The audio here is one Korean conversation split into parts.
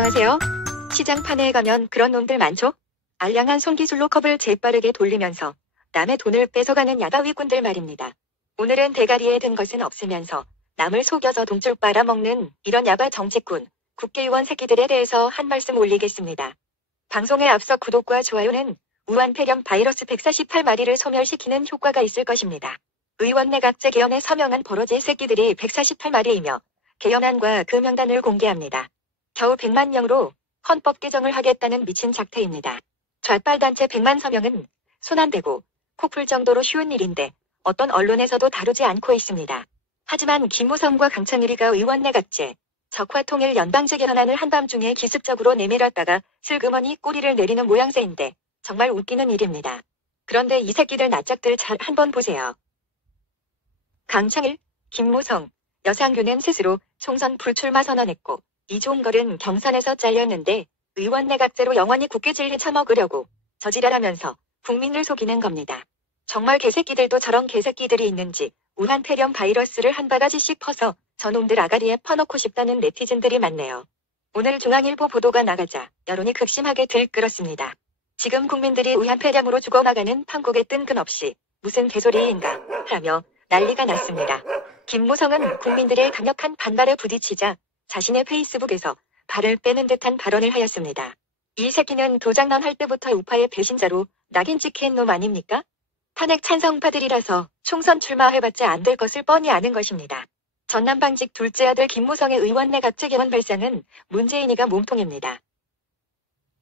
안녕하세요. 시장판에 가면 그런 놈들 많죠? 알량한 손기술로 컵을 재빠르게 돌리면서 남의 돈을 뺏어가는 야바위꾼들 말입니다. 오늘은 대가리에 든 것은 없으면서 남을 속여서 돈줄 빨아먹는 이런 야바 정치꾼, 국회의원 새끼들에 대해서 한 말씀 올리겠습니다. 방송에 앞서 구독과 좋아요는 우한 폐렴 바이러스 148마리를 소멸시키는 효과가 있을 것입니다. 의원 내각제 개헌에 서명한 버러지 새끼들이 148마리이며 개헌안과 그 명단을 공개합니다. 겨우 100만 명으로 헌법 개정을 하겠다는 미친 작태입니다. 좌빨단체 100만 서명은 손 안 대고 코 풀 정도로 쉬운 일인데 어떤 언론에서도 다루지 않고 있습니다. 하지만 김무성과 강창일이가 의원 내각제, 적화통일 연방제 개헌안을 한밤중에 기습적으로 내밀었다가 슬그머니 꼬리를 내리는 모양새인데 정말 웃기는 일입니다. 그런데 이 새끼들 낯짝들 잘 한번 보세요. 강창일, 김무성, 여상규는 스스로 총선 불출마 선언했고 이종걸은 경선에서 잘렸는데 의원 내각제로 영원히 국회 질리 처먹으려고 저지랄하면서 국민을 속이는 겁니다. 정말 개새끼들도 저런 개새끼들이 있는지 우한 폐렴 바이러스를 한 바가지씩 퍼서 저놈들 아가리에 퍼넣고 싶다는 네티즌들이 많네요. 오늘 중앙일보 보도가 나가자 여론이 극심하게 들끓었습니다. 지금 국민들이 우한 폐렴으로 죽어나가는 판국에 뜬금없이 무슨 개소리인가 하며 난리가 났습니다. 김무성은 국민들의 강력한 반발에 부딪히자 자신의 페이스북에서 발을 빼는 듯한 발언을 하였습니다. 이 새끼는 도장난 할 때부터 우파의 배신자로 낙인 찍힌 놈 아닙니까? 탄핵 찬성파들이라서 총선 출마해봤자 안 될 것을 뻔히 아는 것입니다. 전남방직 둘째 아들 김무성의 의원 내각제 개헌 발상은 문재인이가 몸통입니다.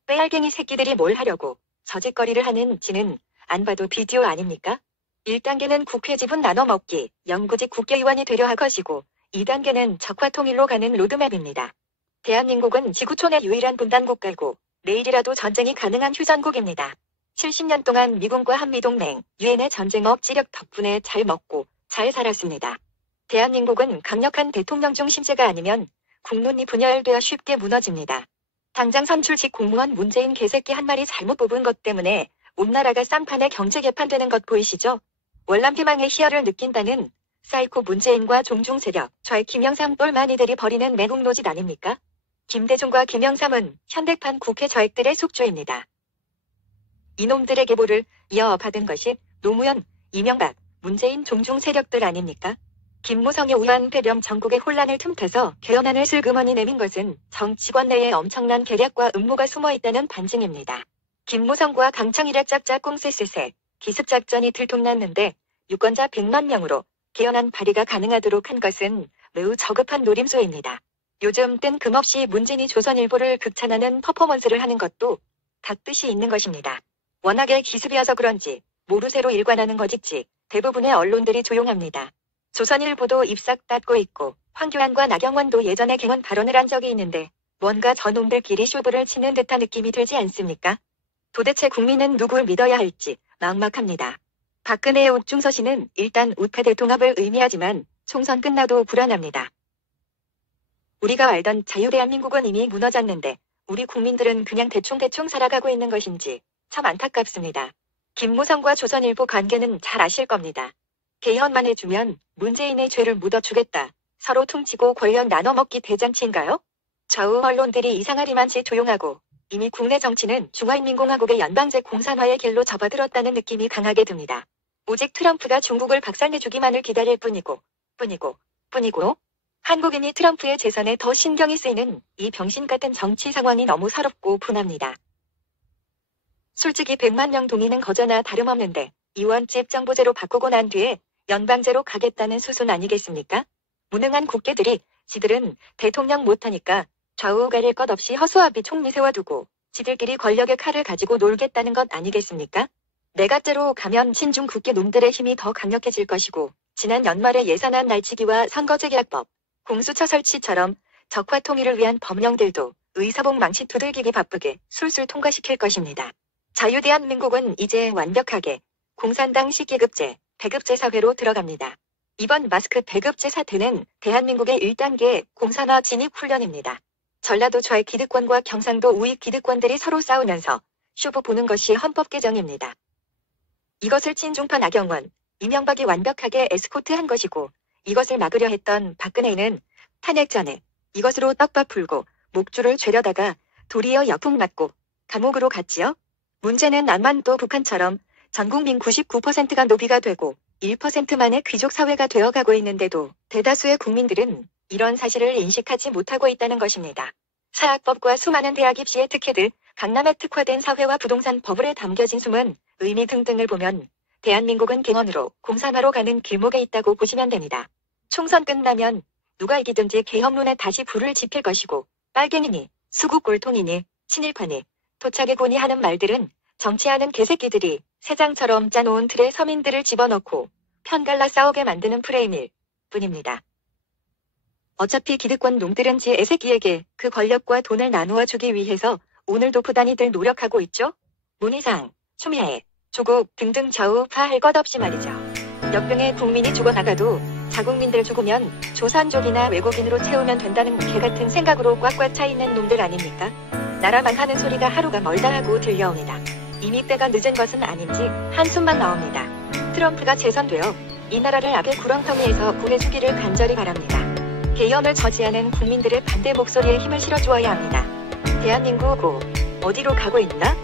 빼알갱이 새끼들이 뭘 하려고 저짓거리를 하는지는 안 봐도 비디오 아닙니까? 1단계는 국회 지분 나눠 먹기, 영구직 국회의원이 되려 할 것이고 2단계는 적화통일로 가는 로드맵입니다. 대한민국은 지구촌의 유일한 분단국가고 내일이라도 전쟁이 가능한 휴전국입니다. 70년 동안 미군과 한미동맹, 유엔의 전쟁 억지력 덕분에 잘 먹고 잘 살았습니다. 대한민국은 강력한 대통령 중심제가 아니면 국론이 분열되어 쉽게 무너집니다. 당장 선출직 공무원 문재인 개새끼 한 마리 잘못 뽑은 것 때문에 온 나라가 쌈판에 경제 개판되는 것 보이시죠? 월남피망의 희열을 느낀다는 사이코 문재인과 종중 세력, 좌의 김영삼 똘마니들이 벌이는 매국노짓 아닙니까? 김대중과 김영삼은 현대판 국회 좌익들의 숙주입니다. 이놈들의 계보를 이어받은 것이 노무현, 이명박, 문재인 종중 세력들 아닙니까? 김무성의 우한 폐렴 전국의 혼란을 틈타서 개헌안을 슬그머니 내민 것은 정치권 내에 엄청난 계략과 음모가 숨어있다는 반증입니다. 김무성과 강창일의 짝짝꿍 쎄쎄쎄 기습작전이 들통났는데 유권자 100만 명으로 개헌안 발의가 가능하도록 한 것은 매우 저급한 노림수입니다. 요즘 뜬금없이 문재인이 조선일보를 극찬하는 퍼포먼스를 하는 것도 다 뜻이 있는 것입니다. 워낙에 기습이어서 그런지 모르쇠로 일관하는 거짓지 대부분의 언론들이 조용합니다. 조선일보도 입싹 닫고 있고 황교안과 나경원도 예전에 개헌 발언을 한 적이 있는데 뭔가 저놈들끼리 쇼부를 치는 듯한 느낌이 들지 않습니까? 도대체 국민은 누굴 믿어야 할지 막막합니다. 박근혜의 옥중서신은 일단 우패 대통합을 의미하지만 총선 끝나도 불안합니다. 우리가 알던 자유대한민국은 이미 무너졌는데 우리 국민들은 그냥 대충대충 살아가고 있는 것인지 참 안타깝습니다. 김무성과 조선일보 관계는 잘 아실 겁니다. 개헌만 해주면 문재인의 죄를 묻어주겠다. 서로 퉁치고 권력 나눠먹기 대잔치인가요? 좌우 언론들이 이상하리만치 조용하고 이미 국내 정치는 중화인민공화국의 연방제 공산화의 길로 접어들었다는 느낌이 강하게 듭니다. 오직 트럼프가 중국을 박살내주기만을 기다릴 뿐이고 한국인이 트럼프의 재선에 더 신경이 쓰이는 이 병신 같은 정치 상황이 너무 서럽고 분합니다. 솔직히 100만 명 동의는 거저나 다름없는데 이원집 정부제로 바꾸고 난 뒤에 연방제로 가겠다는 수순 아니겠습니까? 무능한 국회들이 지들은 대통령 못하니까 좌우 가릴 것 없이 허수아비 총리 세워두고 지들끼리 권력의 칼을 가지고 놀겠다는 것 아니겠습니까? 내각제로 가면 친중 국회 놈들의 힘이 더 강력해질 것이고 지난 연말의 예산안 날치기와 선거제 계약법, 공수처 설치처럼 적화통일을 위한 법령들도 의사봉 망치 두들기기 바쁘게 술술 통과시킬 것입니다. 자유대한민국은 이제 완벽하게 공산당 시계급제, 배급제 사회로 들어갑니다. 이번 마스크 배급제 사태는 대한민국의 1단계 공산화 진입 훈련입니다. 전라도 좌익 기득권과 경상도 우익 기득권들이 서로 싸우면서 쇼부 보는 것이 헌법 개정입니다. 이것을 친중파 나경원, 이명박이 완벽하게 에스코트한 것이고 이것을 막으려 했던 박근혜는 탄핵 전에 이것으로 떡밥 풀고 목줄을 죄려다가 도리어 역풍 맞고 감옥으로 갔지요. 문제는 남한도 북한처럼 전국민 99%가 노비가 되고 1%만의 귀족 사회가 되어가고 있는데도 대다수의 국민들은 이런 사실을 인식하지 못하고 있다는 것입니다. 사학법과 수많은 대학 입시의 특혜들, 강남에 특화된 사회와 부동산 버블에 담겨진 숨은 의미 등등을 보면 대한민국은 갱원으로 공산화로 가는 길목에 있다고 보시면 됩니다. 총선 끝나면 누가 이기든지 계엄론에 다시 불을 지필 것이고 빨갱이니 수국 꼴통이니 친일파니 토착이고니 하는 말들은 정치하는 개새끼들이 새장처럼 짜놓은 틀에 서민들을 집어넣고 편갈라 싸우게 만드는 프레임일 뿐입니다. 어차피 기득권 놈들은 지 애새끼에게 그 권력과 돈을 나누어 주기 위해서 오늘도 부단히들 노력하고 있죠. 문희상, 추미애, 조국 등등 좌우파 할 것 없이 말이죠. 역병에 국민이 죽어나가도 자국민들 죽으면 조선족이나 외국인으로 채우면 된다는 개같은 생각으로 꽉꽉 차있는 놈들 아닙니까? 나라 망하는 소리가 하루가 멀다 하고 들려옵니다. 이미 때가 늦은 것은 아닌지 한숨만 나옵니다. 트럼프가 재선되어 이 나라를 악의 구렁텅이에서 구해주기를 간절히 바랍니다. 계엄을 저지하는 국민들의 반대 목소리에 힘을 실어주어야 합니다. 대한민국 어디로 가고 있나?